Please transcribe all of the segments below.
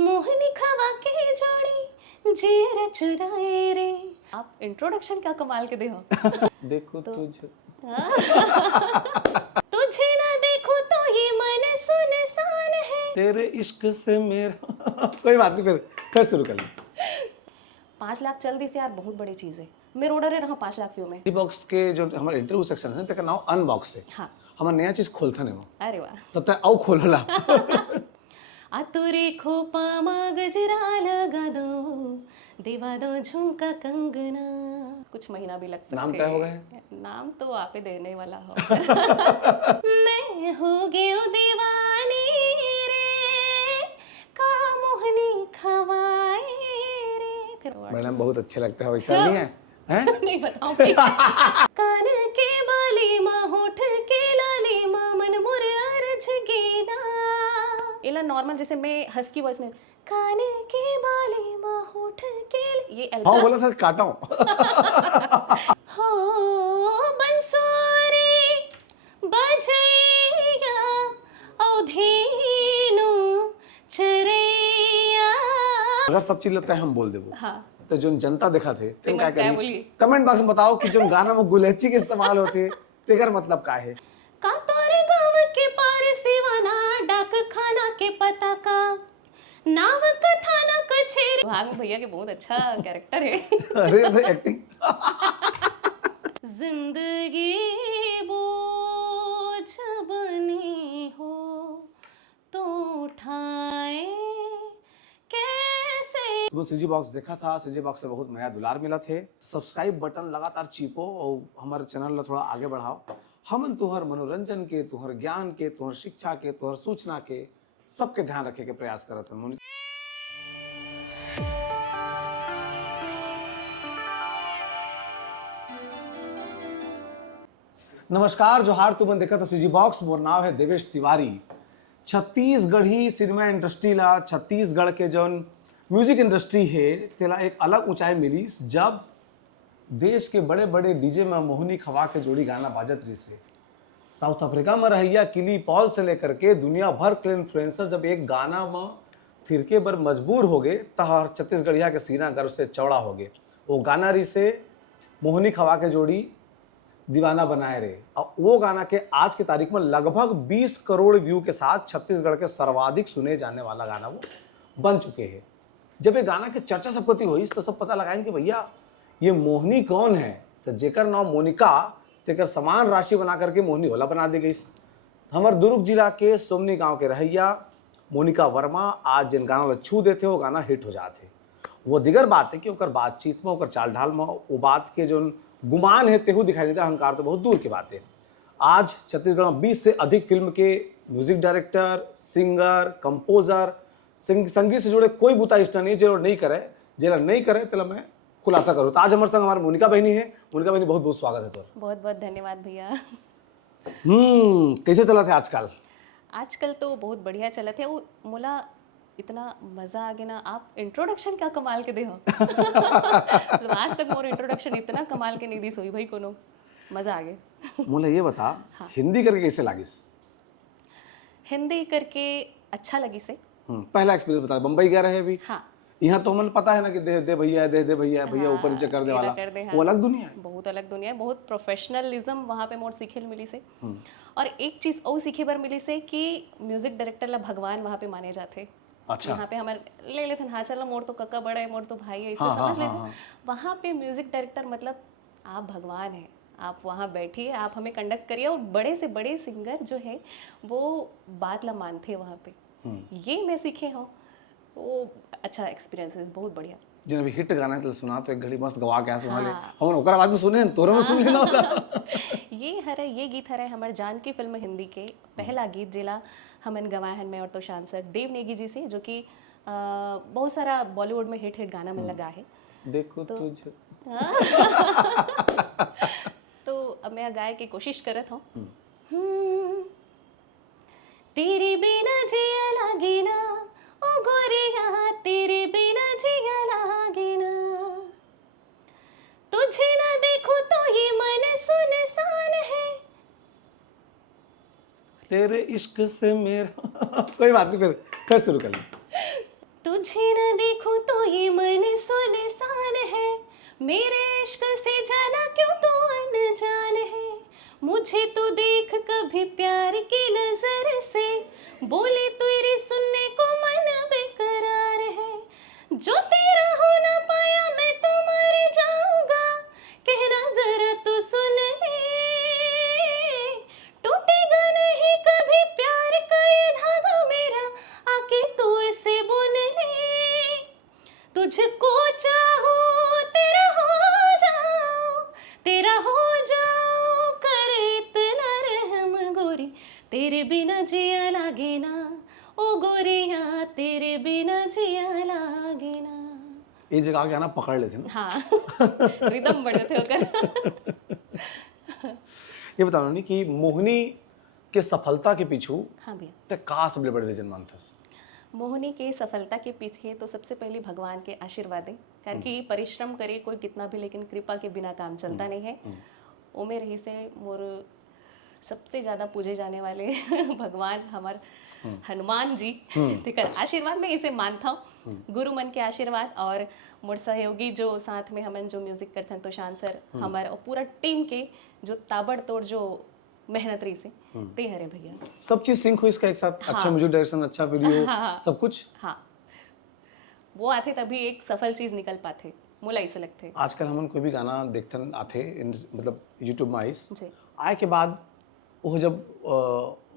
मोहनी खवा के जोड़ी जेर चुराए रे। आप इंट्रोडक्शन क्या कमाल के दे हो। देखो तो तुझ तुझे ना देखो तो ये मन सुनसान है। तेरे इश्क से मेरा कोई बात नहीं, फिर शुरू कर ले। 5 लाख चल दी से यार बहुत बड़ी चीज है। मेरे ऑर्डर है रहा 5 लाख व्यू में। बॉक्स के जो हमारे इंटरव्यू सेक्शन है तेका नाम अनबॉक्स है। हाँ। हमार नया चीज खोलथन है वो, अरे वाह। तब तक आओ खोलला। आ तोरे खोपा मा गजरा लगा दो, देवा दो झुमका कंगना। कुछ महीना भी लग सकते। नाम तय हो गए? नाम तो आप ही देने वाला हो। मैं हो गई दीवानी रे, का मोहनी खवाए रे। फिर मैडम बहुत अच्छे लगते हैं, वैसा नहीं है? हैं? नहीं बताऊंगी। कान के बाली माँ होठ के लाली माँ मन मुर अर्ज गीना। इला नॉर्मल जैसे मैं हस्की वॉइस में कान के बाली माँ होठ के ये हाँ बोला था काटा हूँ। हो बंसुरी बजैया औधेनु चरैया। अगर सब चीज लगता है हम बोल देबो। हाँ तो जो जनता देखा थे तुम क्या क्या करी? बोलिए? कमेंट बॉक्स में बताओ कि जो गाना में गुलहच्ची के इस्तेमाल होते तेकर मतलब का है? का तोरे गाँव के पार सिवाना डाक खाना के पता का नाव का थाना कचेरी। भाग भैया के बहुत अच्छा कैरेक्टर है। अरे भाई एक्टिंग। जिंदगी बोझ बनी हो तो उठाए कैसे। तुमने सीजी बॉक्स देखा था? सीजी बॉक्स से बहुत नया दुलार मिला थे। सब्सक्राइब बटन लगातार चिपो और हमारे चैनल ला थोड़ा आगे बढ़ाओ। हम तुहर मनोरंजन के, तुहर ज्ञान के, तुहर शिक्षा के, तुहर सूचना के सबके ध्यान रखे के प्रयास करत हन। नमस्कार, जोहार। तुमन देखा था सीजी बॉक्स। मोर नाम है देवेश तिवारी। छत्तीसगढ़ी सिनेमा इंडस्ट्री ला, छत्तीसगढ़ के जौन म्यूजिक इंडस्ट्री है तेला एक अलग ऊंचाई मिली जब देश के बड़े बड़े डीजे में मोहनी खवा के जोड़ी गाना बाजत रही से। साउथ अफ्रीका में रहिया किली पॉल से लेकर के दुनिया भर के इन्फ्लुएंसर जब एक गाना में थिरके बर मजबूर हो गए तहर छत्तीसगढ़िया के सीना गर्व से चौड़ा हो गए। वो गाना रही से मोहनी खवा के जोड़ी दीवाना बनाए रहे और वो गाना के आज की तारीख में लगभग 20 करोड़ व्यू के साथ छत्तीसगढ़ के सर्वाधिक सुने जाने वाला गाना वो बन चुके हैं। जब ये गाना की चर्चा सब कती हुई तो सब पता लगाएं कि भैया ये मोहनी कौन है। तो जेकर नाम मोनिका तेकर समान राशि बना करके मोहनी होला बना दी गई। हमारे दुर्ग जिला के सोमनी गांव के रहिया मोनिका वर्मा आज जिन गाना छू देते वो गाना हिट हो जाते। वो दिगर बात है कि ओकर बातचीत में, ओकर चाल ढाल में वो बात के जो गुमान है तेहू दिखाई देता। अहंकार तो बहुत दूर की बात है। आज छत्तीसगढ़ में 20 से अधिक फिल्म के म्यूजिक डायरेक्टर, सिंगर, कंपोजर, संगीत से जुड़े कोई बुता इष्टा नहीं जो नहीं करे तेला मैं खुलासा करूँ। तो आज हमारे संग हमारी मोनिका बहनी है। मोनिका बहनी बहुत बहुत स्वागत है तोर। बहुत बहुत धन्यवाद भैया। कैसे चला थे आजकल? आजकल तो बहुत बढ़िया चला थे। वो मोला इतना मजा आ गया ना। आप इंट्रोडक्शन क्या कमाल के दे हो। मतलब आज तक मोर इंट्रोडक्शन इतना कमाल के नहीं दी सोई भाई कोनो। मजा आ गया। मोला ये बता, हाँ। हिंदी करके कैसे लागिस? हिंदी करके अच्छा लगी से। पहला एक्सपीरियंस बता। बम्बई गया रहे अभी? हाँ। यहाँ तो हमें पता है ना कि दे भैया, दे भैया, भैया ऊपर नीचे कर दे वाला। हाँ। वो अलग दुनिया है। बहुत अलग दुनिया है। बहुत प्रोफेशनलिज्म वहाँ पे मोर सीखे मिली से। और एक चीज और सीखे बार मिली से कि म्यूजिक डायरेक्टर ला भगवान वहाँ पे माने जाते। अच्छा। यहाँ पे हमारे ले लेते हाँ चलो मोर तो कक्का बड़ा है, मोर तो भाई है, इससे हाँ, समझ हाँ, लेते। हाँ। वहाँ पे म्यूजिक डायरेक्टर मतलब आप भगवान हैं। आप वहाँ बैठिए, आप हमें कंडक्ट करिए और बड़े से बड़े सिंगर जो है वो बात ला मानते हैं वहाँ पे। ये मैं सीखे हूँ। वो अच्छा एक्सपीरियंस है, बहुत बढ़िया। जिन अभी हिट गाना है तो सुना तो एक घड़ी मस्त गवा के सुना ले। हाँ। हम ओकर आवाज में सुने तोरे में सुन लेना होला। ये गीत हरे हमारे जानकी फिल्म हिंदी के पहला गीत जिला हमन गवाए हन मैं और तो शान सर देव नेगी जी से, जो कि बहुत सारा बॉलीवुड में हिट गाना में लगा है। देखो तो तुझ तो अब मैं गाय की कोशिश करत हूँ। तेरे बिना जिया लागे ना ओ गोरिया, तेरे बिना जिया लागे ना, तुझे ना देखो तो ये मन सुनसान है। तेरे इश्क से मेरा कोई बात नहीं, फिर शुरू कर ले। तुझे ये मन सुनसान है, मेरे इश्क से जाना क्यों तू अनजान है। मुझे तो देख कभी प्यार की नजर से, बोले तेरी सुनने को मन बेकरार है। जो तेरा हो ना पाया मैं तो मर जाऊंगा, कहना जरा तू सुन ले। टूटेगा नहीं कभी प्यार का ये धागा मेरा, आके तू इसे बुन ले। तुझको चाहो तेरा हो जाओ, तेरा हो जाओ, कर इतना रहम गोरी, तेरे बिना जिया लागे ना, ओ गोरिया तेरे बिना जिया लागे ना। ये जगह आके आना पकड़ लेते ना। हाँ रिदम बड़े थे होकर। ये बताओ नहीं कि मोहिनी के सफलता के पीछू हाँ भैया, ते का सबले बड़े रीजन मानथस? मोहिनी के सफलता के पीछे तो सबसे पहले भगवान के आशीर्वाद है, कारण कि परिश्रम करे कोई कितना भी, लेकिन कृपा के बिना काम चलता नहीं है। ओमे रही से मोर सबसे ज्यादा पूजे जाने वाले भगवान हमार हनुमान जी तेकर आशीर्वाद में इसे मानता हूँ, गुरु मन के आशीर्वाद और मोर सहयोगी जो साथ में हमन जो म्यूजिक करते हैं तोशान सर हमार और पूरा टीम के जो ताबड़तोड़ जो मेहनत रही से ते हरे भैया। सब चीज सिंक हुई इसका एक साथ। हाँ। अच्छा म्यूजिक डायरेक्शन, अच्छा वीडियो, हाँ। सब कुछ। हाँ वो आते तभी एक सफल चीज निकल पाते, मोला ऐसे लगते। आजकल हमन कोई भी गाना देखते आते मतलब यूट्यूब में आइस जी आए के बाद वो जब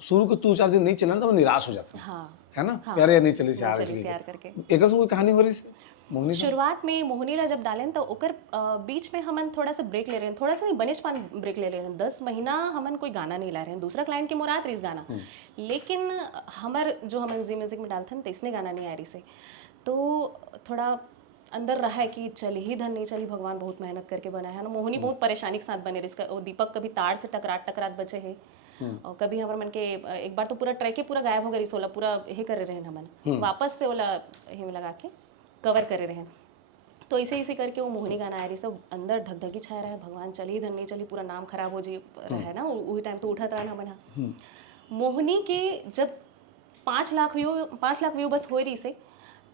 शुरू के 2-4 दिन नहीं चलन तो वो निराश हो जाता हाँ है ना। हाँ। यार नहीं चली यार, चली इसलिए से यार करके। एक से कोई कहानी हो रही है मोहिनी से? शुरुआत में मोहिनी ला जब डालें तो ओकर बीच में हमन थोड़ा सा ब्रेक ले रहे हैं, थोड़ा सा नहीं बनिशपान ब्रेक ले रहे हैं। 10 महीना हमन कोई गाना नहीं ला रहे हैं, दूसरा क्लाइंट की मुराद रही इस गाना, लेकिन हमार जो हमन जी म्यूजिक में डालते हैं तो इसने गाना नहीं आ रही से, तो थोड़ा अंदर रहा है कि चल ही धन नहीं चली, भगवान बहुत मेहनत करके बनाया है ना। मोहिनी बहुत परेशानी के साथ बने रही, इसका दीपक कभी तार से टकरात बचे है, और कभी हमारे मन के एक बार तो पूरा ट्रैक ही पूरा गायब हो गई, सोला पूरा यही करे रहे हमन, वापस से ओला यही में लगा के कवर करे रहे। तो ऐसे करके वो मोहिनी गाना आ रही, सब अंदर धकधकी छाया रहा है, भगवान चली धन नहीं चली, पूरा नाम खराब हो जी रहा है ना। वही टाइम तो उठत रहा हमन। मोहिनी के जब 5 लाख व्यू बस हो रही से,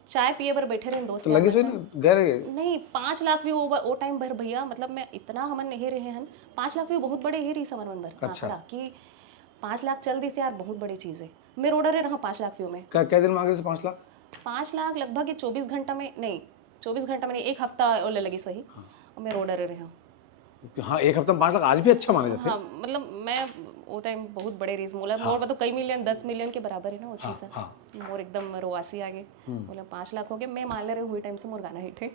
चाय पिए बर बैठे रहे दोस्त तो लगी सो गए नहीं 5 लाख व्यू वो टाइम भर भैया, मतलब मैं इतना हमन नहीं रहे हैं 5 लाख व्यू बहुत बड़े ही रही समन मन भर। अच्छा। कि 5 लाख चल दी से यार बहुत बड़ी चीज है। मेरे ऑर्डर रहा 5 लाख व्यू में। क्या दिन मांग रहे 5 लाख? 5 लाख लगभग 24 घंटा में नहीं, 24 घंटा में नहीं, एक हफ्ता ओले लगी सही। और मेरे ऑर्डर रहा हाँ, एक हफ्ता में 5 लाख आज भी अच्छा माने जाते। हाँ मतलब मैं वो टाइम बहुत बड़े रेस मोला मोर तो कई मिलियन 10 मिलियन के बराबर है ना वो चीज़ है। मोर एकदम रोआसी आ गए, बोला 5 लाख हो गए। मैं मान ले रहे हुई टाइम से मोर गाना हिट है।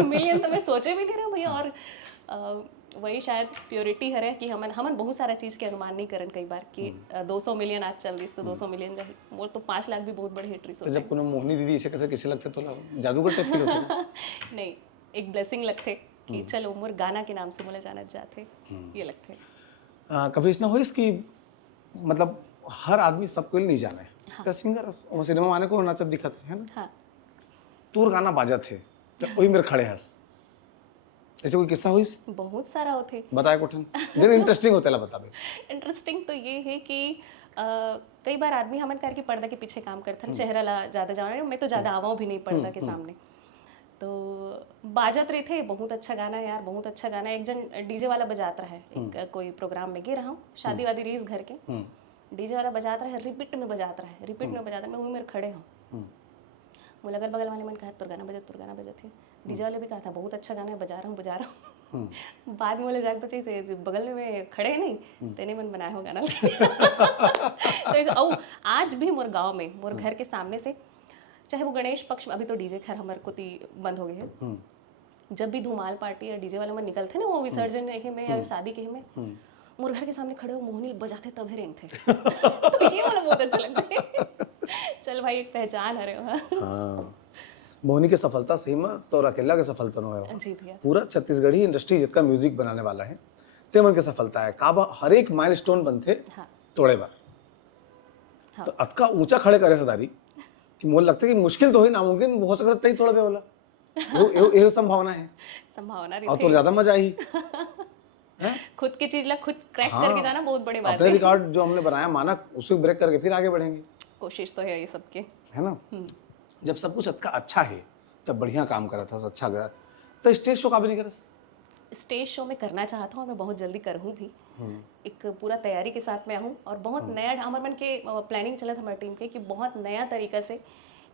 मिलियन तो मैं सोचे भी नहीं रहा भैया। और वही शायद प्योरिटी है कि हमन बहुत सारा चीज़ के अनुमान नहीं करन कई बार कि 200 मिलियन आज चल रही तो 200 मिलियन जाए, मोर तो 5 लाख भी बहुत बड़ी हिट रही। तो जब कोनो मोहिनी दीदी ऐसे करते कैसे लगते तो जादूगर टाइप फील होता? नहीं, एक ब्लेसिंग लगते कि चलो मोर गाना के नाम से बोले जाना जाते, ये लगते। कभी इतना हो इसकी मतलब हर आदमी सबको नहीं जाना है। हाँ। तो सिंगर सिनेमा माने को नाचत दिखत है ना। हाँ। तोर गाना बाजा थे तो वही मेरे खड़े हंस, ऐसे कोई किस्सा हुई? बहुत सारा होते, बताए कोठन जन इंटरेस्टिंग होता है बताबे। इंटरेस्टिंग तो ये है कि कई बार आदमी हमन करके पर्दा के पीछे काम करते हैं, चेहरा ला ज्यादा जाना, मैं तो ज्यादा आवाऊं भी नहीं पर्दा के सामने। तो बाजत रहे थे, बहुत अच्छा गाना है यार, बहुत अच्छा गाना है। एक जन डीजे वाला बजाता है, एक कोई प्रोग्राम में गिर रहा हूँ, शादी वादी रही इस घर के, डीजे वाला बजाता है, रिपीट में बजाता है, मैं वही मेरे खड़े हूँ। वो अगल बगल वाले मन कहा तुर गाना बजा थे, डीजे वाले भी कहा था बहुत अच्छा गाना है, बजा रहा हूँ। बाद में बोले जाग बचे से बगल में खड़े नहीं तेने मन बनाया हो गाना। तो आज भी मोर गाँव में मोर घर के सामने से, चाहे वो गणेश पक्ष में, अभी तो डीजे खैर हमारे को बंद हो गए हैं, जब भी धुमाल पार्टी या डीजे वाला में निकलते ना वो विसर्जन में या शादी के में, मोर घर के सामने खड़े हो मोहिनी बजाते तभी रेंग थे। तो ये वाला बहुत अच्छा लगता है। चल भाई एक पहचान है रे। हाँ, मोहिनी के सफलता सही में तो अकेला के सफलता न है जी भैया, पूरा छत्तीसगढ़ी इंडस्ट्री जितना म्यूजिक बनाने वाला है ते मन के सफलता है काबा हर एक माइलस्टोन बनते तोड़े बार। तो अतका ऊंचा खड़े करे सदारी कि मोल लगता है कि मुश्किल तो ही नामुमकिन हो सकता तई थोड़ा बेवला ये संभावना है और तो ज्यादा मजा आई। खुद की चीज ला खुद क्रैक करके जाना बहुत बड़ी बात है। अपने रिकॉर्ड जो हमने बनाया मानक उसे ब्रेक करके फिर आगे बढ़ेंगे, कोशिश तो है ये सबके, है ना। जब सब कुछ अच्छा है तब बढ़िया काम करा था, अच्छा गया। तो स्टेज शो का भी नहीं करा? स्टेज शो में करना चाहता हूँ और मैं बहुत जल्दी करूँ भी। एक पूरा तैयारी के साथ मैं आऊँ और बहुत नया हमारे मन के प्लानिंग चला था हमारे टीम के कि बहुत नया तरीका से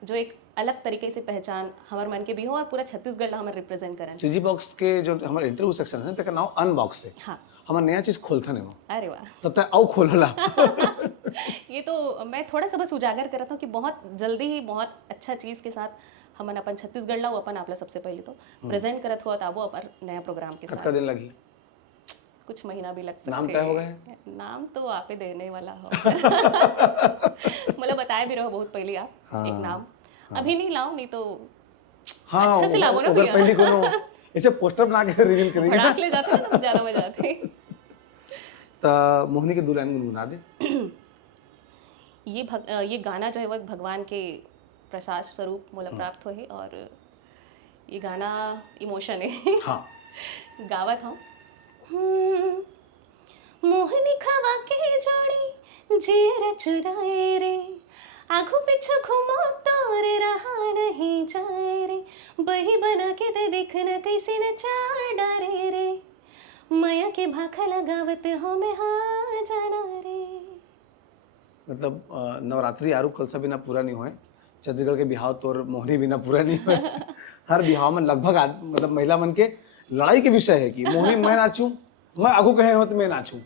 जो एक अलग तरीके से पहचान हमारे मन के भी हो और पूरा छत्तीसगढ़ हमें रिप्रेजेंट करें। सीजी बॉक्स के जो हमारे इंटरव्यू सेक्शन है तेका नाम अनबॉक्स है। हाँ। हमारा नया चीज खोलता नहीं वो। अरे वाह। तब तक आओ खोलला। ये तो मैं थोड़ा सा बस उजागर कर रहा था कि बहुत जल्दी ही बहुत अच्छा चीज़ के साथ हमन अपन छत्तीसगढ़ ला अपन आपला सबसे पहले तो प्रेजेंट करत हुआ ताबो अपन नया प्रोग्राम के कितना साथ। दिन लगी? कुछ महीना भी लग सकते। नाम तय हो गए? नाम तो आपे देने वाला हो। मतलब बताया भी रहो बहुत पहले आप एक नाम। अभी नहीं लाओ, नहीं तो हाँ, अच्छा से लाओ ना अगर भैया। पहली कोनो ऐसे पोस्टर बना के रिवील करेंगे ना। भड़ाक ले जाते हैं ना, ज्यादा मजा आते हैं। तो मोहिनी के दो लाइन गुनगुना दे। ये गाना जो है वो एक भगवान के प्रसाद स्वरूप मोला प्राप्त हो है और ये गाना इमोशन है। हाँ। गावत हूँ। मोहनी खवा के जोड़ी जेर चुराए रे, आँखों पीछे घूमो तोर रहा नहीं जाए रे, बही बना के दे देखना कैसे न चार डारे रे, माया के भाखा लगावत हो मैं हाँ जाना रे। मतलब नवरात्रि आरू कल बिना पूरा नहीं हुए, छत्तीसगढ़ के बिहाव तोर मोहनी बिना पूरा नहीं हुए। हर बिहाव में लगभग मतलब महिला मन के लड़ाई के विषय है कि मोहनी मैं नाचूं, मैं आगू कहे हो तो मैं नाचूं।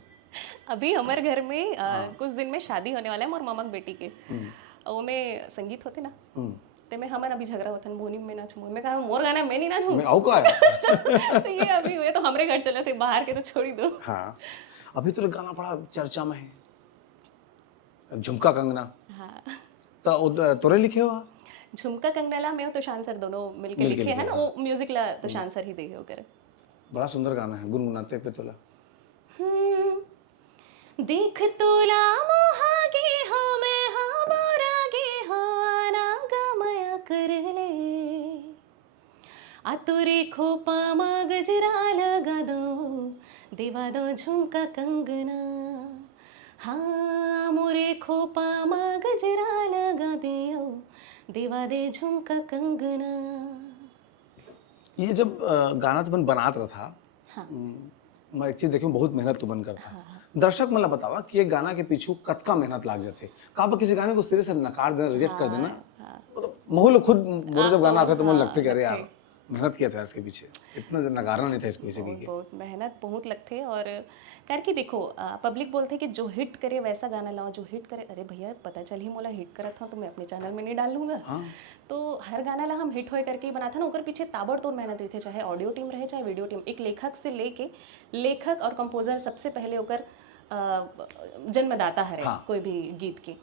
अभी हमारे घर में कुछ दिन में शादी होने वाला है मोर मामा के बेटी के। वो में संगीत होते ना, ते में हमन अभी झगड़ा होता मोहनी में नाचूं, मैं कहा मोर गाना मैं नहीं नाचूं। मैं आऊ का है। तो ये अभी हुए तो हमरे घर चले थे, बाहर के तो छोड़ ही दो। हाँ, अभी तो गाना बड़ा चर्चा में है, झुमका कंगना। हाँ। तो तोरे लिखे हो? झुमका कंगना ला मैं तो शान सर दोनों मिलके लिखे हैं ना, वो म्यूजिक ला तो शान सर ही दे होकर। बड़ा सुंदर गाना है, गुनगुनाते पे तोला। देख तोला मोहागे हो मैं हाँ मोरागे हो आना गमया कर ले, आ तोरे खोपा मा गजरा लगा दो, देवा दो झुमका कंगना, हाँ मोरे खोपा मा गजरा लगा दियो, देवा दे झुमका कंगना। ये जब गाना तो बनात रहा था। हाँ। मैं एक चीज देखूं, बहुत मेहनत तो बन करता। दर्शक मतलब बतावा कि ये गाना के पीछे कतका मेहनत लाग जाते, का किसी गाने को सिरे से नकार देना, रिजेक्ट कर देना। मतलब मोहल खुद मोर जब गाना आता तो मुझे लगते कि अरे यार मेहनत किया था इसके पीछे, इतना नकारना नहीं था इसको इसे की। बहुत मेहनत बहुत लगते और करके देखो पब्लिक बोलते कि जो हिट करे वैसा गाना लाओ, जो हिट करे। अरे भैया पता चल ही मोला हिट करा था तो मैं अपने चैनल में नहीं डाल लूँगा। तो हर गाना ला हम हिट होए करके ही बना था ना, ओकर पीछे ताबड़तोड़ मेहनत रही थे, चाहे ऑडियो टीम रहे चाहे वीडियो टीम। एक लेखक से लेके लेखक और कंपोजर सबसे पहले ओकर जन्मदाता है कोई भी गीत की,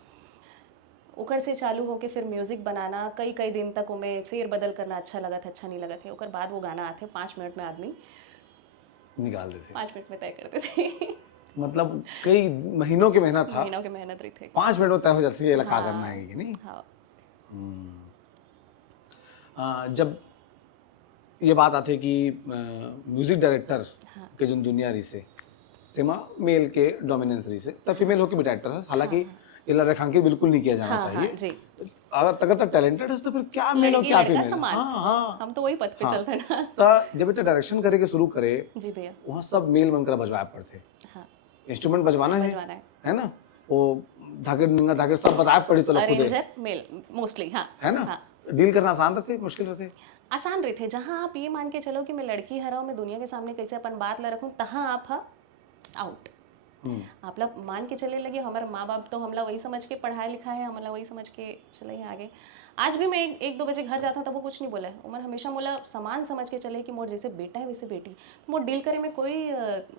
ओकर से चालू होके फिर म्यूजिक बनाना, कई कई दिन तक उमें फेर बदल करना, अच्छा लगा था अच्छा नहीं लगा था, ओकर बाद वो गाना आते 5 मिनट में आदमी निकाल देते, 5 मिनट में तय करते थे। मतलब कई महीनों की मेहनत था, महीनों की मेहनत रही थी, 5 मिनट में तय हो जाती है ये क्या करना है कि नहीं। हाँ। जब ये बात आती है कि म्यूजिक डायरेक्टर के जो दुनिया रही से तेमा मेल के डोमिनेंस रही से, तब फीमेल होके भी डायरेक्टर है, हालांकि इला रेखांकित बिल्कुल नहीं किया जाना चाहिए। जी। अगर तक टैलेंटेड है तो फिर क्या मेल हो क्या फीमेल। हाँ, हम तो वही पथ पे चलते हैं ना। तो जब इतना डायरेक्शन करे के शुरू करे जी भैया, वहाँ सब मेल बनकर बजवाए पड़ते। हाँ, इंस्ट्रूमेंट बजवाना है ना, वो धागे निंगा धागे सब बताए पड़ी तो अरेंजर मेल मोस्टली। हाँ, है ना। डील करना आसान रहते मुश्किल रहते? आसान रहते। जहाँ आप ये मान के चलो कि मैं लड़की हराऊँ, मैं दुनिया के सामने कैसे अपन बात ला रखूँ, तहाँ आप आउट। आप लोग मान के चले लगे, हमारे माँ बाप तो हमला वही समझ के पढ़ाया लिखा है, हमला वही समझ के चले हैं आगे। आज भी मैं 1-2 बजे घर जाता हूँ तब वो कुछ नहीं बोला है, उमर हमेशा बोला समान समझ के चले कि मोर जैसे बेटा है वैसे बेटी। तो मोर डील करे में कोई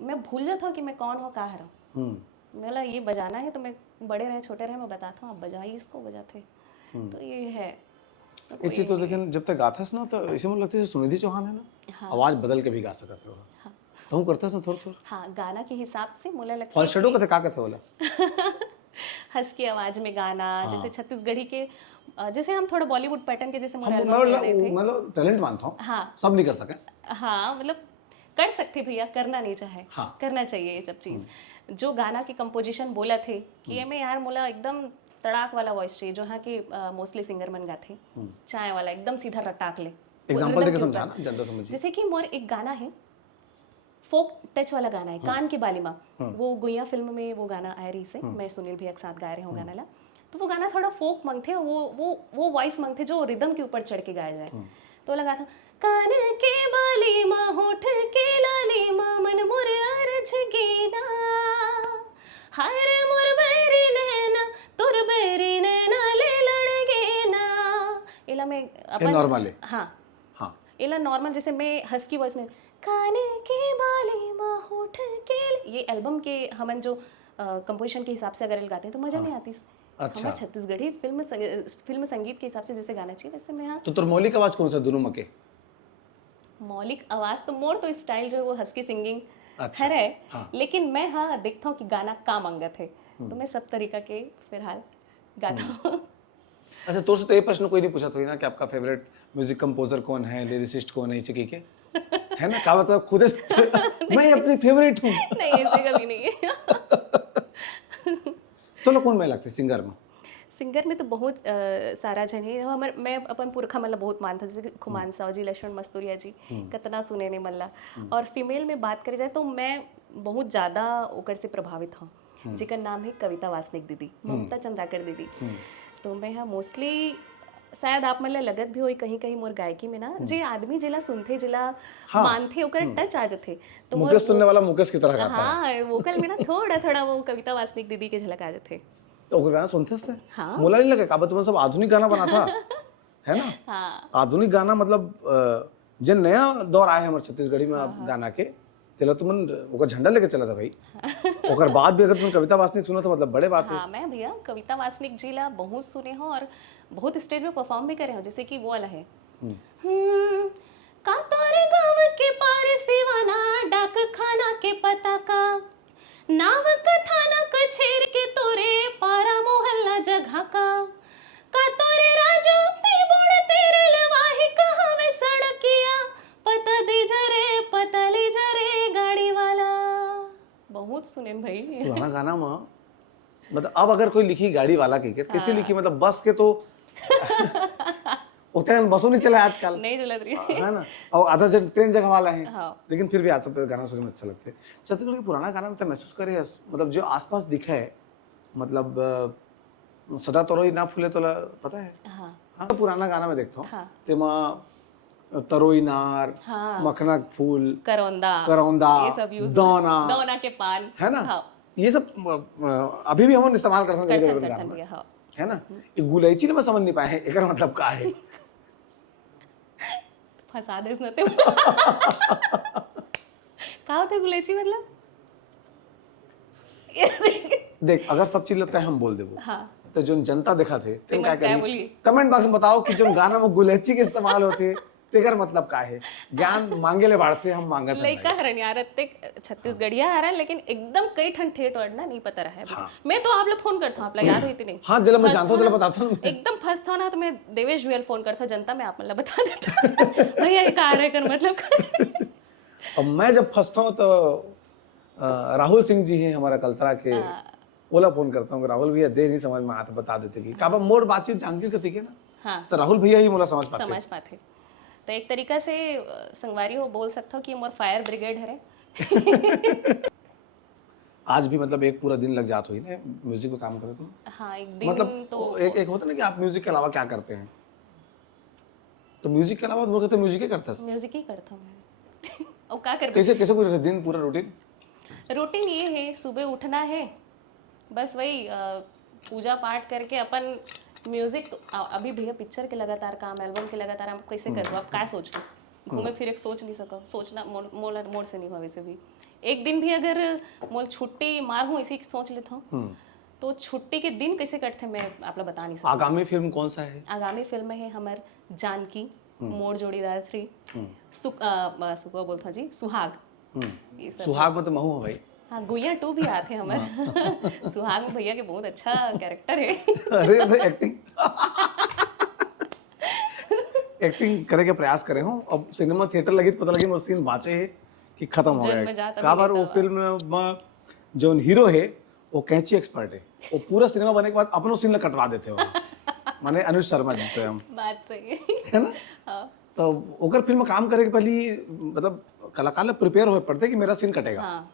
मैं भूल जाता हूँ कि मैं कौन हूँ, कहाँ हूँ। बोला ये बजाना है तो मैं बड़े रहे छोटे रहे मैं बताता हूँ, आप बजाइए इसको, बजाते। तो ये है एक चीज तो देखें, जब तक गाता ना तो ऐसे मुझे लगता है सुनिधि चौहान है ना, आवाज बदल के भी गा सकते हो। तो हम करते हैं थोड़ा। हाँ, गाना के हिसाब से मुझे लगता है फॉलशेडो कहते का कहते बोला हंस की आवाज में गाना। जैसे छत्तीसगढ़ी के जैसे हम थोड़ा बॉलीवुड पैटर्न के जैसे मतलब टैलेंट मानता हूँ। हाँ, सब नहीं कर सके। हाँ, मतलब कर सकते भैया, करना नहीं चाहे। हाँ, करना चाहिए ये सब चीज। जो गाना की कंपोजिशन बोला थे कि ये में यार मोला एकदम तड़ाक वाला वॉइस चाहिए, जो यहाँ के मोस्टली सिंगर मन गाते चाय वाला एकदम सीधा रटाक ले, एग्जांपल rhythm देके के समझा ऊपर। ना, जनता समझिए। जैसे कि मोर एक गाना है, फोक टच वाला गाना है, कान की बालिमा, वो गुइया फिल्म में वो गाना आया रही से, मैं सुनील भैया के साथ गा रहे हूँ गाना ला, तो वो गाना थोड़ा फोक मंग थे, वो वॉइस मंग थे जो रिदम के ऊपर चढ़ के गाया जाए, तो लगा था कान के बालिमा होठ के लालिमा मन मुर अर्ज गीना हाय रे मोर बैरी नैना तुर बैरी नैना ले लड़गे ना। इला में ये नॉर्मल है। हाँ हाँ, इला नॉर्मल, जैसे मैं हस्की वॉइस में काने के बाली माँ होठ के, ये एल्बम के हमन जो कंपोजिशन के हिसाब से अगर गाते हैं तो मजा नहीं आती। अच्छा। हमारे छत्तीसगढ़ी फिल्म संगीत के हिसाब से जैसे गाना चाहिए वैसे मैं, हाँ। तो तुर मौलिक आवाज कौन सा दोनों मके? मौलिक आवाज तो मोर तो स्टाइल जो है वो हस्की सिंगिंग अच्छा, है, हाँ। लेकिन मैं हाँ देखता हूँ कि गाना का मंगत है, तो मैं सब तरीका के फिलहाल गाता हूँ। अच्छा, तो से तो ये प्रश्न कोई नहीं पूछा तो ना कि आपका फेवरेट म्यूजिक कंपोजर कौन है, लिरिसिस्ट कौन है, इसे के है ना, का मतलब खुद मैं अपनी फेवरेट हूँ। नहीं, ऐसे कभी नहीं है। तो लोग कौन मैं लगते सिंगर में? सिंगर में तो बहुत सारा जन है हमर, मैं अपन पुरखा मतलब बहुत मानता, जैसे खुमान साव जी, लक्ष्मण मस्तूरिया जी, कतना सुने ने मल्ला। और फीमेल में बात करी जाए तो मैं बहुत ज़्यादा ओकर से प्रभावित हूँ, जिकर नाम है कविता वासनिक दीदी, ममता चंद्राकर दीदी। तो मैं हाँ मोस्टली, शायद आप मतलब लगत भी होई कहीं कहीं मोर गायकी में ना, जे आदमी जिला सुनथे जिला हाँ। मानथे ओकर टच आ जाथे, तो मोर मुकेश सुनने वाला मुकेश की तरह गाता है। हाँ वोकल में ना थोड़ा थोड़ा वो कविता वासनिक दीदी के झलक आ जाथे। तो ओकर गाना सुनते थे? हाँ। मोला नहीं लगे काबा तुमन सब आधुनिक गाना बना था, है ना? हाँ आधुनिक गाना मतलब जे नया दौर आए हमारे छत्तीसगढ़ी में गाना के, तेला तुमन ओकर झंडा लेके चला था भाई। ओकर बाद भी अगर तुमन कविता वासनिक सुना तो मतलब बड़े बात है। हाँ, मैं भैया कविता वासनिक जी ला बहुत सुने हो और बहुत स्टेज में परफॉर्म भी करे हो, जैसे कि वो वाला है का तोरे गाँव के पार सिवाना डाक खाना के पता का नाव का थाना कछेर के तोरे पारा मोहल्ला जगह का तोरे राजो ते बोड़ तेरे लवाही कहाँ वे सड़किया पता दे जरे पता ले जरे गाड़ी वाला। बहुत सुने भाई। पुराना गाना में मतलब अब अगर कोई लिखी गाड़ी वाला की कैसे लिखी, मतलब बस के तो उतने बसों नहीं चले आजकल, नहीं चलत रही है ना, और आधा जन ट्रेन जगह वाला है। हाँ। लेकिन फिर भी आज सब गाना सुनने में अच्छा लगता है। छत्तीसगढ़ के पुराना गाना में तो महसूस करे मतलब जो आसपास दिखा है, मतलब सदा तरोई ना फूले तो पता है। हाँ हाँ, तो पुराना गाना में देखता हूँ हाँ तेमा तरोई नार, हाँ मखना फूल, करौंदा करौंदा, ये सब यूज, दौना, दौना के पान, है ना, हाँ ये सब अभी भी हम इस्तेमाल करते हैं करथन कभी-कभी करथन गाना में, भैया, हाँ है ना। ये गुलैची ने मैं समझ नहीं पाए हैं एकर मतलब का है। फंसा देस न ते का होते गुलेची मतलब देख अगर सब चीज लगता है हम बोल देबो, हाँ तो जो जनता देखा थे तुम क्या क्या करी बोलिए? कमेंट बॉक्स में बताओ कि जो गाना में गुलैची के इस्तेमाल होते तेकर मतलब का है। ज्ञान मांगे ले बाढ़ते हम मांगत हैं लइका भाई। हरन यार अत्ते छत्तीसगढ़िया हरन, लेकिन एकदम कई ठन ठेठ वर्ड ना नहीं पता रहा है। हाँ। मैं तो आप लोग फोन करता हूँ, आप लोग याद होती नहीं। हाँ जला मैं फंसता जानता हूँ, हूँ जला ना, बताता हूँ। एकदम फंसता हूँ ना तो मैं देवेश भैया फोन करता हूँ, जनता में आप मतलब बता देता भैया ये का रहे कर मतलब। और मैं जब फंसता हूँ तो राहुल सिंह जी हैं हमारा कलतरा के, ओला फोन करता हूँ राहुल भैया दे नहीं समझ में आता बता देते कि काबा मोर बातचीत जानती करती के ना, हाँ तो राहुल भैया ही मोला समझ पाते। समझ पाते, तो एक तरीका से संगवारी हो बोल सकता हूँ कि मोर फायर ब्रिगेड है। आज भी मतलब एक पूरा दिन लग जात हुई ना म्यूजिक में काम करे तो, हाँ एक दिन मतलब तो एक होता ना कि आप म्यूजिक के अलावा क्या करते हैं, तो म्यूजिक के अलावा तो वो कहते म्यूजिक ही करता है। म्यूजिक ही करता हूँ मैं। और क्या कर कैसे कैसे कुछ दिन पूरा रूटीन? रूटीन ये है, सुबह उठना है, बस वही पूजा पाठ करके अपन म्यूजिक तो अभी भैया पिक्चर के लगातार काम, एल्बम के लगातार हम कैसे करूँ, अब क्या सोचूं, घूमे फिरे सोच नहीं सको, सोचना मोड़ से नहीं हुआ। वैसे भी एक दिन भी अगर मोल छुट्टी मार हूँ इसी सोच लेता हूँ, तो छुट्टी के दिन कैसे कटते मैं आप लोग बता नहीं सकता। आगामी फिल्म कौन सा है? आगामी फिल्म है हमार जानकी, मोर जोड़ीदार 3, सुखा बोलता जी, सुहाग, ये सब। सुहाग में तो महू है भाई। हाँ गुइया 2 भी आते हमारे। सुहाग में भैया के बहुत अच्छा कैरेक्टर है। अरे तो एक्टिंग करे के प्रयास करे हूँ। अब सिनेमा थिएटर लगी तो पता लगी वो सीन बाँचे है कि खत्म हो गया। का बार वो फिल्म में जो हीरो है वो कैंची एक्सपर्ट है, वो पूरा सिनेमा बनने के बाद अपनों सीन कटवा देते हो। माने अनुज शर्मा जी से हम बात सही है ना। हाँ तो ओकर फिल्म में काम करे के पहले मतलब कलाकार लोग प्रिपेयर हो पड़ते कि मेरा सीन कटेगा, हाँ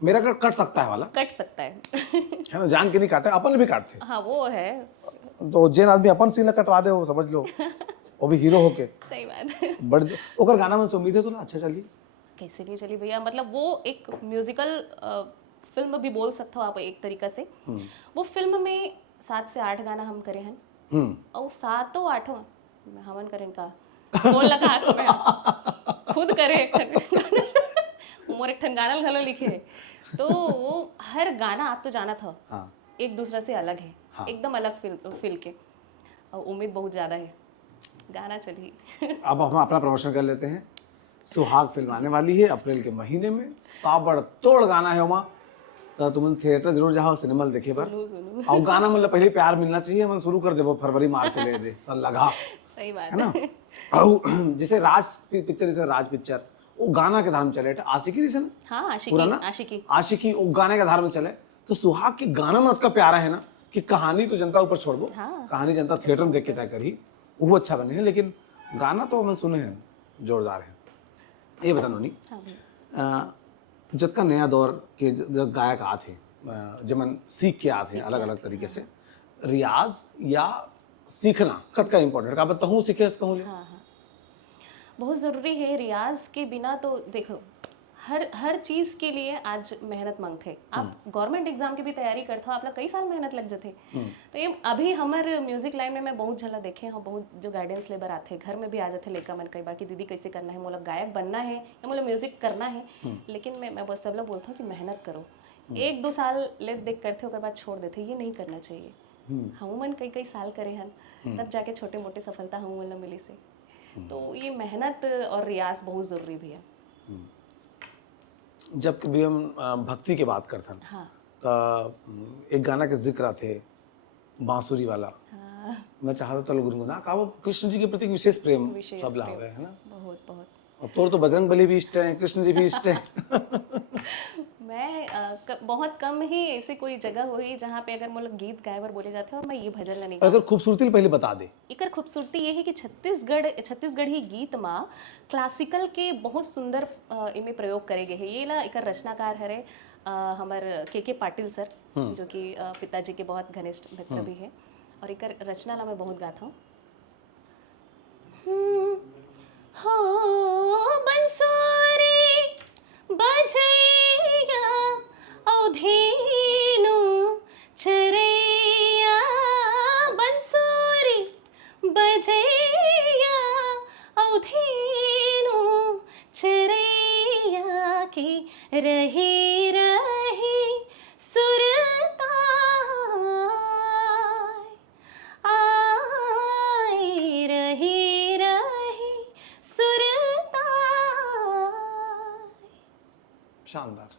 मेरा कट सकता है वाला, कट सकता है है ना, जान के नहीं काटे, अपन भी काटते। हाँ वो है, तो जेन आदमी अपन सीन कटवा दे वो समझ लो वो भी हीरो होके सही बात है। बड़ ओकर गाना में से उम्मीद है तो ना अच्छा चली। कैसे नहीं चली भैया, मतलब वो एक म्यूजिकल फिल्म भी बोल सकते हो आप एक तरीका से। वो फिल्म में 7 से 8 गाना हम करे हैं और 7 8 हमन करें का बोल लगा हाथ में खुद करे एक ठन मोर एक ठन गाना घलो लिखे है। तो वो हर गाना आप तो जाना था हाँ एक दूसरे से अलग है, एकदम अलग फील के, और उम्मीद बहुत ज़्यादा है गाना चली। अब हम अपना प्रमोशन कर लेते हैं। सुहाग फिल्म आने वाली है अप्रैल के महीने में, ताबड़तोड़ गाना है वहाँ, तो तुम थिएटर जरूर जाओ, सिनेमा देखे पर। सुनू और गाना मतलब पहले प्यार मिलना चाहिए, हम शुरू कर देबो फरवरी मार्च ले दे सन लगा, सही बात है ना। और जैसे राज पिक्चर, जैसे राज पिक्चर वो गाना के धार में चले, आशिकी रीसन हाँ आशिकी पुराना आशिकी आशिकी वो गाने के धार में चले। तो सुहाग के गाना में का प्यारा है ना कि कहानी तो जनता ऊपर छोड़ दो, हाँ। कहानी जनता थिएटर में देख के तय करी, वो अच्छा बने है, लेकिन गाना तो हम सुने हैं जोरदार है। ये बता नोनी, हाँ भैया। जब का नया दौर के जब गायक आते जमन सीख के आते अलग अलग तरीके से, रियाज या सीखना कद का इम्पोर्टेंट का बताऊँ, सीखे कहूँ हाँ हाँ बहुत ज़रूरी है। रियाज के बिना तो देखो हर चीज़ के लिए आज मेहनत मांगते। आप गवर्नमेंट एग्जाम की भी तैयारी करते हो, आप लोग कई साल मेहनत लग जाते। तो ये अभी हमारे म्यूजिक लाइन में मैं बहुत झला देखे हैं, बहुत जो गाइडेंस लेबर आते घर में भी आ जाते लेकर मन कई बार कि दीदी कैसे करना है, मोला गायक बनना है या मोला म्यूजिक करना है। लेकिन मैं बस सब लोग बोलता हूँ कि मेहनत करो, 1-2 साल ले देख करते उसके बाद छोड़ देते, ये नहीं करना चाहिए। हम मन कई साल करे हन, तब जाके छोटे मोटे सफलता हम मन मिली से। तो ये मेहनत और रियाज बहुत ज़रूरी भी है। जब भी हम भक्ति की बात करते हैं, हाँ तो एक गाना के जिक्र थे बांसुरी वाला, हाँ मैं चाहता था लोग गुनगुना का, वो कृष्ण जी के प्रति विशेष प्रेम विशेष सब ला प्रेम, हुआ है ना। बहुत बहुत। और तोर तो बजरंग बली भी इष्ट है, कृष्ण जी भी इष्ट है। मैं बहुत कम ही ऐसी कोई जगह हुई जहाँ पे अगर मतलब गीत गायबर बोले जाते हैं और मैं ये भजन ला नहीं अगर खूबसूरती पहले बता दे, इकर खूबसूरती ये है कि छत्तीसगढ़ी गीत माँ क्लासिकल के बहुत सुंदर इमे प्रयोग करे गए हैं। ये ला इकर रचनाकार हरे हमार के पाटिल सर, जो कि पिताजी के बहुत घनिष्ठ मित्र भी है, और इकर रचना ला मैं बहुत गाता हूँ। हो बंसुरी बजैया औधेनु चरैया, बंसुरी बजैया औधेनु चरैया की रही रही सुरताय, आई रही रही सुरताय। शानदार।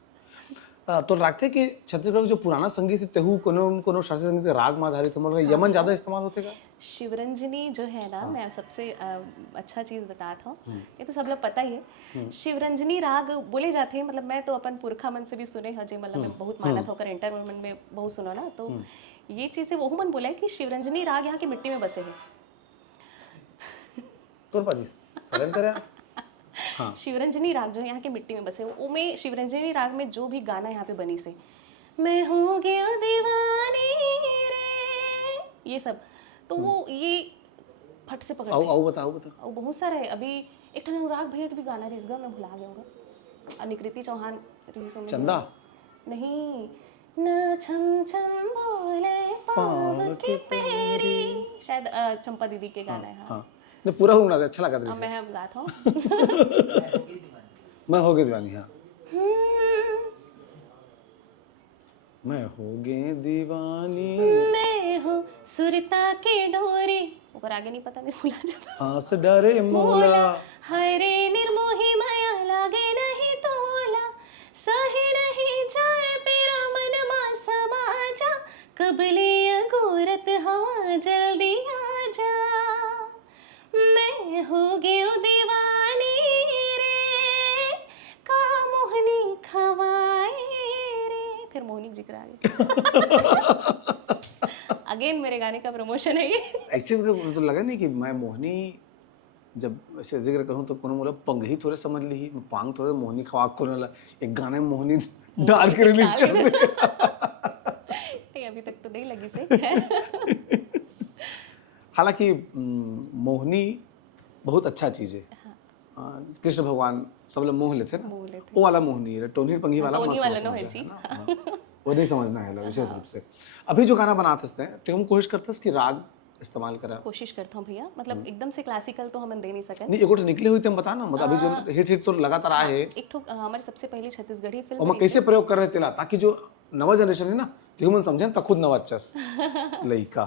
तो लगते कि छत्तीसगढ़ जो पुराना संगीत है तेहू कोनो शास्त्रीय संगीत के राग में आधारित है, यमन ज्यादा इस्तेमाल होते का? शिवरंजनी जो है ना, मैं सबसे अच्छा चीज़ बताता हूँ, ये तो सब लोग पता ही है। शिवरंजनी राग बोले जाते हैं, मतलब मैं तो अपन पुरखा मन से भी सुने हैं, जो मतलब मैं बहुत मानत होकर एंटरटेनमेंट में बहुत सुना ना, तो ये चीज़ें वो मन बोला है कि शिवरंजनी राग यहाँ की मिट्टी में बसे हैं। तोर पाजी सरेंडर है। हाँ। शिवरंजनी राग जो है यहाँ के मिट्टी में बसे, वो में शिवरंजनी राग में जो भी गाना यहाँ पे बनी से, मैं हो गया दीवानी रे, ये सब, तो वो ये फट से पकड़ते हैं। आओ बताओ और बहुत सारा है। अभी एक अनुराग भैया का भी गाना रिसगा, मैं भुला गया होगा, निकृति चौहान चंदा नहीं न छम छम बोले पाव की पेरी, शायद चंपा दीदी के गाना है। हाँ ने पूरा होना अच्छा लगा था। मैं गाता हूँ। मैं हो गई दीवानी। हाँ मैं हो गई दीवानी, मैं हो सुरता के डोरी, ऊपर आगे नहीं पता, नहीं भुला जाता। आस डरे मोला, हरे निर्मोही माया लागे नहीं तोला, सहे नहीं जाए पेरा मन मा समा जा, कबले अगोरत हवा जल्दी आ जा, मैं हो गई दीवानी रे, का मोहनी खवाए रे, फिर मोहनी जिक्र आ गया। अगेन मेरे गाने का प्रमोशन है ये। ऐसे तो लगा नहीं कि मैं मोहनी जब ऐसे जिक्र करूँ तो कोनो बोला पंग ही थोड़े समझ ली ही पांग थोड़े मोहनी खवाक को ना एक गाने में मोहनी डाल के रिलीज कर दे। नहीं अभी तक तो नहीं लगी से। हालांकि मोहनी बहुत अच्छा चीज है। कृष्ण भगवान सब लोग मोह लेते ना, बोले थे वो वाला मोहनी है, टोनी पंगी वाला टोनी मस्त वाला समझ नो है है जी। ना। हाँ, वो नहीं समझना है विशेष रूप से। अभी जो गाना बनाते हैं तो हम कोशिश करते हैं कि राग इस्तेमाल करा। कोशिश करता हूँ भैया, मतलब एकदम से क्लासिकल तो हम दे नहीं सकते। नहीं एगो निकले हुई थे हम बता ना, मतलब अभी जो हिट तो लगातार आए है एक ठो हमारे सबसे पहली छत्तीसगढ़ी और फिल्म मैं कैसे प्रयोग कर रहे तेला ताकि जो नवा जनरेशन है ना ह्यूमन समझे तो खुद नवा चस लइका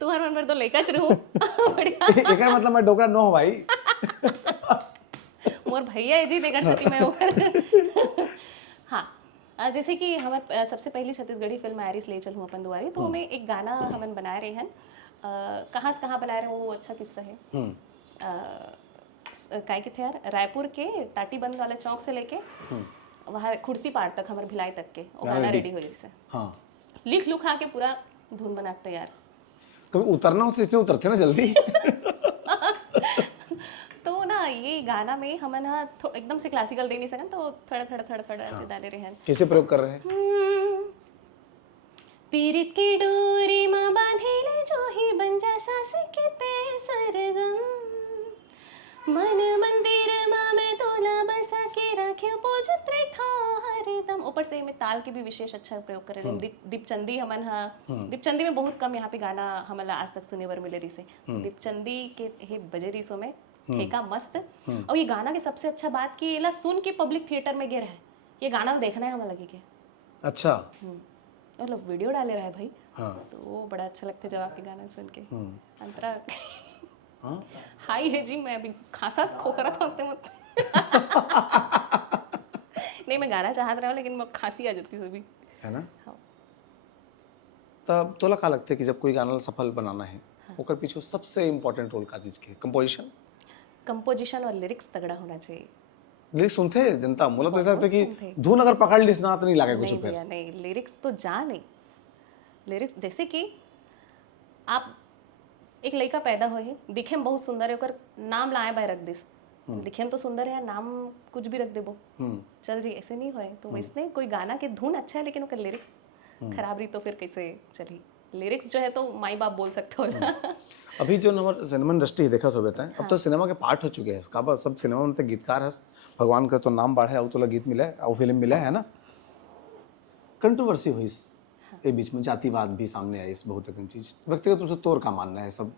तू हर मन पर तो लेकर चलूँ बढ़िया एक मतलब मैं डोकरा नो हो भाई। मोर भैया है जी देकर सती मैं ऊपर। हाँ जैसे कि हमारे सबसे पहली छत्तीसगढ़ी फिल्म आरिस ले चल हूँ अपन दुआरी, तो हमें एक गाना हमन बनाए रहे हैं। कहाँ से कहाँ बनाए रहे हैं वो अच्छा किस्सा है। काय के थे यार, रायपुर के टाटीबंद वाला चौक से लेके वहाँ खुर्सी पार तक हमारे भिलाई तक के वो गाना रेडी हो जैसे। हाँ लिख लुखा के पूरा धुन बना के तैयार। कभी उतरना हो तो इसमें उतरते ना जल्दी। तो ना ये गाना में हम ना एकदम से क्लासिकल दे नहीं सकते, तो थोड़ा थोड़ा थोड़ा थोड़ा ऐसे डाले रहे हैं। कैसे प्रयोग कर रहे हैं? पीरित की डोरी माँ बांधिले जो ही बन जा सास के ते सरगम, मन मंदिर माँ में तोला बसा के राख्यो पूजत रेठो हरदम। ऊपर से में ताल की भी विशेष अच्छा प्रयोग कर रहे हैं। दीपचंदी हमन हा, दीपचंदी में बहुत कम यहाँ पे गाना हमला आज तक सुने बर मिले रही से। दीपचंदी के हे बजे रही सो में ठेका मस्त। और ये गाना की सबसे अच्छा बात कि ये सुन के पब्लिक थिएटर में गिर है, ये गाना देखना है हमें लगे के। अच्छा मतलब वीडियो डाले रहा है भाई। हाँ तो वो बड़ा अच्छा लगता है जब आपके गाना सुन के। अंतरा हाँ हाई है जी, मैं अभी खासा खोखरा था होते मत। नहीं मैं गाना चाहत रहा हूँ लेकिन मैं खांसी आ जाती सभी है ना। हाँ। तब तोला का लगता है कि जब कोई गाना सफल बनाना है ओकर पीछे सबसे इम्पोर्टेंट रोल का चीज के कंपोजिशन, कंपोजिशन और लिरिक्स तगड़ा होना चाहिए। लिरिक्स सुनते हैं जनता, मुझे तो ऐसा लगता है कि सुनते। धुन अगर पकड़ लिस ना तो नहीं लागे कुछ नहीं फिर। भैया नहीं, लिरिक्स तो जा नहीं। लिरिक्स जैसे कि आप एक लड़का पैदा हो है, दिखे में बहुत सुंदर है, ओकर नाम लाए बाय रख दिस, दिखे में तो सुंदर है, नाम कुछ भी रख देबो चल जी, ऐसे नहीं होए। तो वैसे कोई गाना के धुन अच्छा है लेकिन ओकर लिरिक्स खराब रही तो फिर कैसे चली। लिरिक्स जो है तो माई बाप बोल सकते हो ना। अभी जो नंबर सिनेमा इंडस्ट्री देखा सो बेटा अब तो सिनेमा के पार्ट हो चुके हैं इसका, सब सिनेमा में तो गीतकार है, भगवान का तो नाम बढ़े अब तो गीत मिला है फिल्म मिला है ना। कंट्रोवर्सी हुई इस के बीच में, जातिवाद भी सामने आई, इस बहुत एक चीज व्यक्तिगत रूप से तौर का मानना है सब।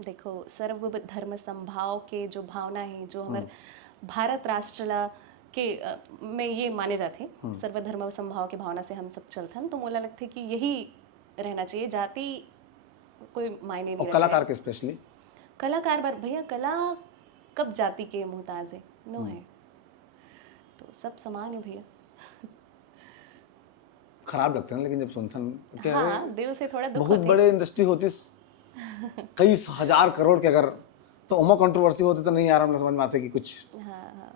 देखो सर्व धर्म संभाव के जो भावना है, जो हमारे भारत राष्ट्र के में ये माने जाते हैं, सर्वधर्म संभाव के भावना से हम सब चलते हैं। तो मोला लगता है कि यही रहना चाहिए, जाति कोई मायने नहीं। और कलाकार के स्पेशली कलाकार बार भैया, कला कब जाति के मोहताज है? नो है, तो सब समान है भैया। खराब लगते हैं लेकिन जब सुनथन क्या हाँ, है, दिल से थोड़ा दुख बहुत होते। बड़े इंडस्ट्री होती कई हजार करोड़ के, अगर तो उमा कंट्रोवर्सी होती तो नहीं यार हमने समझ में आते कि कुछ हाँ हाँ,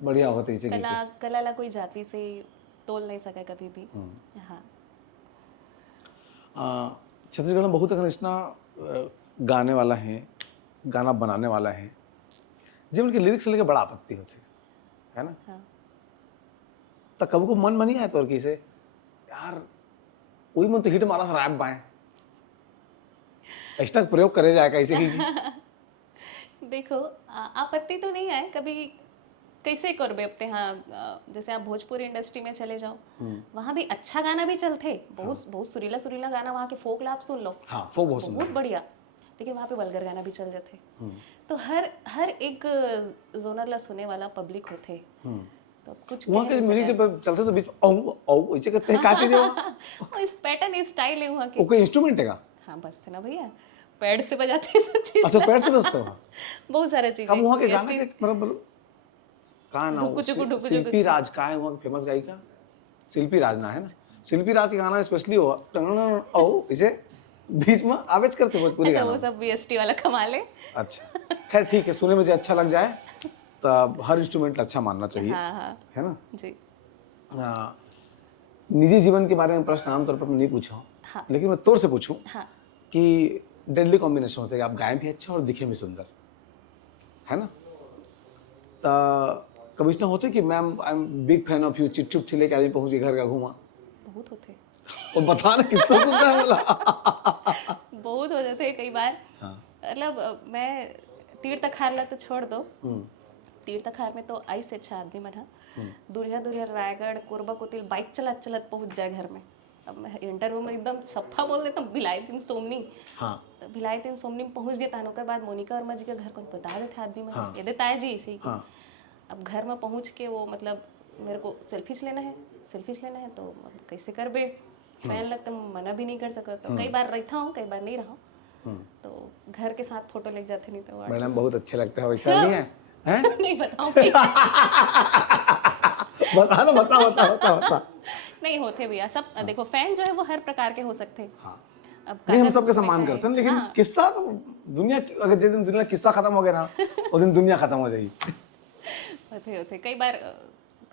बढ़िया होता इसे कला ला कोई जाति से तोल नहीं सका कभी भी। हाँ छत्तीसगढ़ में बहुत अगर इतना गाने वाला है, गाना बनाने वाला है, जब उनके लिरिक्स लेके बड़ा आपत्ति होती है ना। हाँ। तो कब को मन में नहीं आया तो और किसे यार वही मन तो हिट मारा था रैप बाएं ऐसा प्रयोग करे जाए कैसे कि देखो आपत्ति तो नहीं आए कभी, कैसे करबे अपते। हाँ जैसे आप भोजपुरी इंडस्ट्री में चले जाओ, वहाँ भी अच्छा गाना भी चलते, बहुत सुरीला सुरीला गाना, वहाँ के फोक लाप सुन लो, हाँ फोक बहुत बढ़िया, लेकिन वहाँ पे वल्गर गाना भी चल जाते। तो हर एक जोनर ला सुने वाला पब्लिक होते। तो कुछ वहाँ के म्यूजिक जब चलते तो बीच औ ऐसे करते हैं क्या चीज है वो इस पैटर्न इस स्टाइल है वहाँ के। वो कोई इंस्ट्रूमेंट है का? हाँ बस थे ना भैया, पैड से बजाते सब चीज। अच्छा पैड से बजते हो? बहुत सारे चीजें। हम वहाँ के गाने के मतलब कहाँ ना शिल्पी राज का है वहाँ फेमस गायिका, शिल्पी राज ना है ना, शिल्पी राज के गाना स्पेशली हो इसे बीच में आवेज करते भोजपुरी गाना। वो सब वीएसटी वाला कमाल है। अच्छा खैर ठीक है, सुने में जो अच्छा लग जाए तो हर इंस्ट्रूमेंट अच्छा मानना चाहिए। हाँ है ना जी। निजी जीवन के बारे में प्रश्न आमतौर पर मैं नहीं पूछा हूँ, लेकिन मैं तौर से पूछूं हाँ। कि डेडली कॉम्बिनेशन होता है कि आप गाएं भी अच्छा और दिखें भी सुंदर, है ना? कभी इतना होते कि ma'am I am big fan of you, chit चुप चिल्ले के आदमी पहुंच के घर का घूमा बहुत होते और बता ना किसको सुनना है बोला। बहुत हो जाते हैं कई बार। हाँ। मतलब मैं तीर्थ खारला तो छोड़ दो, तीर्थ खार में तो आई से अच्छा आदमी मन हा दुरिया दुरिया रायगढ़ कोरबा कोतिल बाइक चलत चलत पहुंच जाए घर में। अब मैं इंटरव्यू में एकदम सफा बोल देता भिलाई तीन सोमनी, हाँ तो भिलाई तीन सोमनी में पहुंच गए तानो के बाद मोनिका वर्मा जी का घर कौन बता देते आदमी में हाँ। ये देता है जी इसी की। हाँ। अब घर में पहुंच के वो मतलब मेरे को सेल्फीज लेना है तो अब कैसे कर बे, फैन लगता मना भी नहीं कर सका, तो कई बार रहता हूँ कई बार नहीं रहा, तो घर के साथ फोटो लेके जाते नहीं तो मैडम बहुत अच्छे लगते हैं, वैसा नहीं है हैं? नहीं बताऊं बता ना, बता। नहीं होते भैया सब। देखो फैन जो है वो हर प्रकार के हो सकते हैं। हाँ। अब नहीं, हम काकर सबके में सम्मान क्या है? करते हैं, लेकिन हाँ, किस्सा तो दुनिया अगर जिस दिन दुनिया किस्सा खत्म हो गया ना उस दिन दुनिया खत्म हो जाएगी। होते कई बार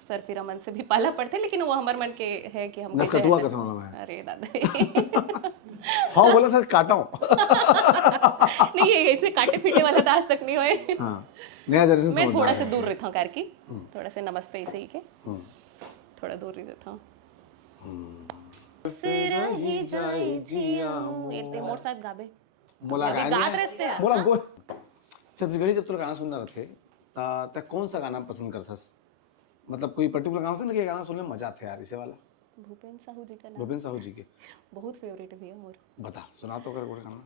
सर फिर मन से भी पाला पड़ते, लेकिन वो हमारे मन के है कि हम कैसे नसकटुआ handle- का सुनाना है। अरे दादा हाँ बोला सर काटाऊं। नहीं ये ऐसे काटे पीटे वाला तो आज तक नहीं हुए। हाँ, नया जनरेशन मैं थोड़ा समझदार से है। दूर रहता हूँ कार की, थोड़ा से नमस्ते ऐसे ही के थोड़ा दूर ही रहता हूँ। रही जाए जिया इतने मोर साहब गाबे बोला अभी गाने गात रस्ते हैं। बोला गो छत्तीसगढ़ी जब तू गाना सुन रहे थे ता कौन सा गाना पसंद करथस? मतलब कोई पर्टिकुलर गाना होता ना कि ये गाना सुनने में मजा आते यार, इसे वाला? भूपेन साहू जी का नाम भूपेन साहू जी के बहुत फेवरेट है भैया मोर। बता, सुना तो कर कोई गाना।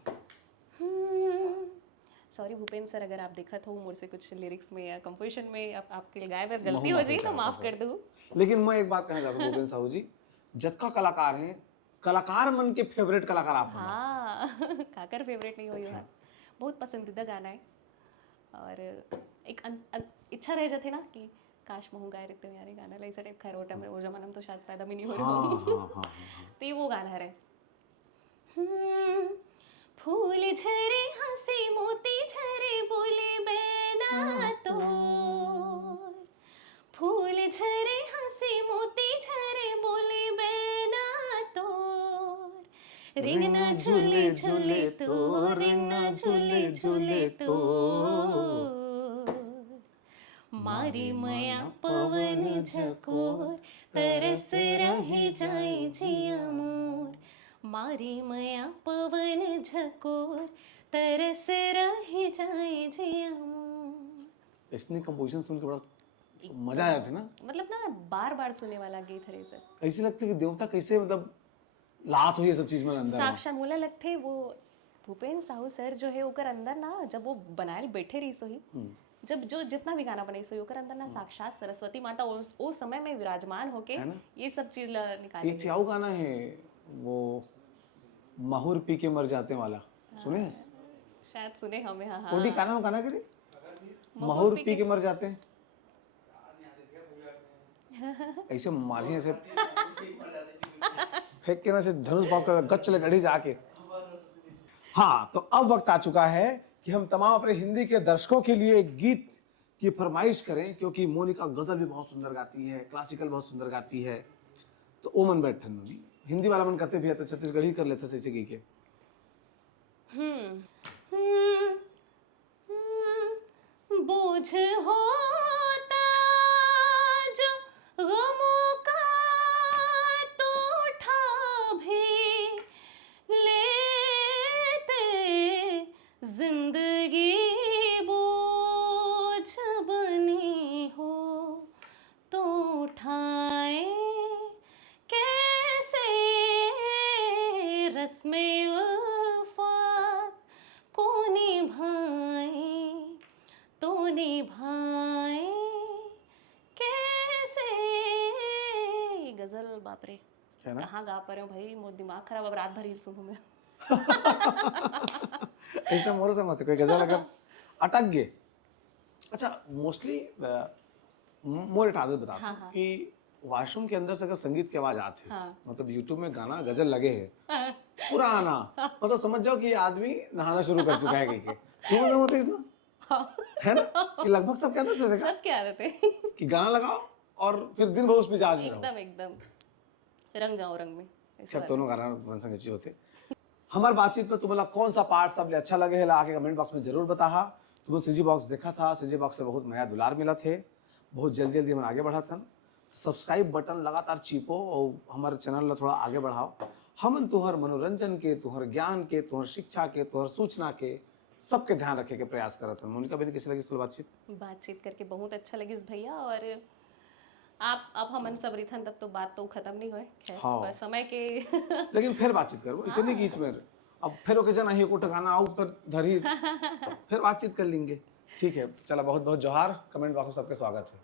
सॉरी भूपेन सर, अगर आप देखा तो मुझसे कुछ लिरिक्स में या कंपोजिशन में आपके गाय में गलती माफी हो जाए तो चाहता माफ सर। कर दो। लेकिन मैं एक बात कहना चाहता हूँ भूपेन साहू जी, जतका कलाकार हैं, कलाकार मन के फेवरेट कलाकार आप हैं। हाँ काकर फेवरेट नहीं हो यो है, बहुत पसंदीदा गाना है। और एक इच्छा रह जाती ना कि काश महू गाए रहते यार ये गाना ऐसा टाइप खैर ओटा में वो जमाना में तो शायद पैदा भी नहीं हो रहा हाँ हूँ। हाँ हाँ तो ये वो गाना है। फूल झरे हंसी मोती झरे बोले बैना तो, फूल झरे हंसी मोती झरे बोले बैना तो, रिंगना झूले झूले तो, रिंगना झूले झूले तो, मारी मया पवन झकोर तरस रहे जाए जिया मोर, मारी मया पवन झकोर तरस रहे जाए जिया मोर। इसने कंपोजिशन सुन के बड़ा मजा आया था ना, मतलब ना बार बार सुनने वाला गीत है सर। ऐसे लगता है कि देवता कैसे मतलब लात हुई है सब चीज में अंदर। साक्षात मोला लगते वो भूपेन साहू सर जो है ओकर अंदर ना जब वो बनाए बैठे रही सोही, जब जो जितना भी गाना बने सोही ओकर अंदर ना साक्षात सरस्वती माता वो समय में विराजमान होके ये सब चीज निकाले। एक क्या गाना है वो माहौर पी के मर जाते वाला, सुने? शायद सुने हमें। हाँ कोडी हाँ गाना गाना करे माहौर पी के मर जाते हैं, ऐसे मारिए ऐसे फेंक के ना से धनुष बाण का गच चले गढ़ी जाके। हाँ, तो अब वक्त आ चुका है कि हम तमाम अपने हिंदी के दर्शकों के लिए एक गीत की फरमाइश करें, क्योंकि मोनिका गजल भी बहुत सुंदर गाती है, क्लासिकल बहुत सुंदर गाती है, तो ओ मन बैठन नहीं हिंदी वाला मन कहते भी है तो छत्तीसगढ़ी कर लेते ऐसे गी के। बोझ होता जो गमों का तो उठा भी लेते, जिंदगी बोझ बनी हो तो उठाए कैसे, रस्मे उल्फत को निभाए तो निभाए कैसे। गजल बाप रे कहाँ गा पा रहे हो भाई, मोर दिमाग खराब, अब रात भर रील सुनूं मैं। इस टाइम मोर से मत कोई गजल अगर अटक गए। अच्छा, मोस्टली मोर एक आदत बता हाँ, हाँ। कि वॉशरूम के अंदर से अगर संगीत की आवाज आती है, हाँ। मतलब यूट्यूब में गाना गजल लगे है पुराना, मतलब समझ जाओ कि ये आदमी नहाना शुरू कर चुका है कहीं के। क्यों मतलब होते इसना है ना कि लगभग सब कहते थे सब क्या आदत है कि गाना लगाओ और फिर दिन भर उस मिजाज में रहो। एकदम एकदम रंग जाओ रंग में ऐसे सब दोनों गाना बन संग होते। हमार बातचीत में तुम्हें कौन सा पार्ट सबले अच्छा लगे है आके कमेंट बॉक्स में जरूर बता। तुमने सीजी बॉक्स देखा था, सीजी बॉक्स से बहुत नया दुलार मिला थे, बहुत जल्दी जल्दी हम आगे बढ़ा था। सब्सक्राइब बटन लगातार चिपो और हमारे चैनल ला थोड़ा आगे बढ़ाओ। हमन तुहर मनोरंजन के, तुहर ज्ञान के, तुहर शिक्षा के, तुहर सूचना के सबके ध्यान रखे के प्रयास करत हन। मोनिका बेटी कैसी लगी इस बातचीत? बातचीत करके बहुत अच्छा लगी भैया। और आप अब हमन सब रिथन तब तो बात तो खत्म नहीं होए, खैर हाँ। पर समय के लेकिन फिर बातचीत करो, इसे नहीं बीच में अब फिर ओके जना ही को ठिकाना आओ पर धरी फिर बातचीत कर लेंगे। ठीक है, चला बहुत बहुत जोहार। कमेंट बॉक्स में सबके स्वागत है।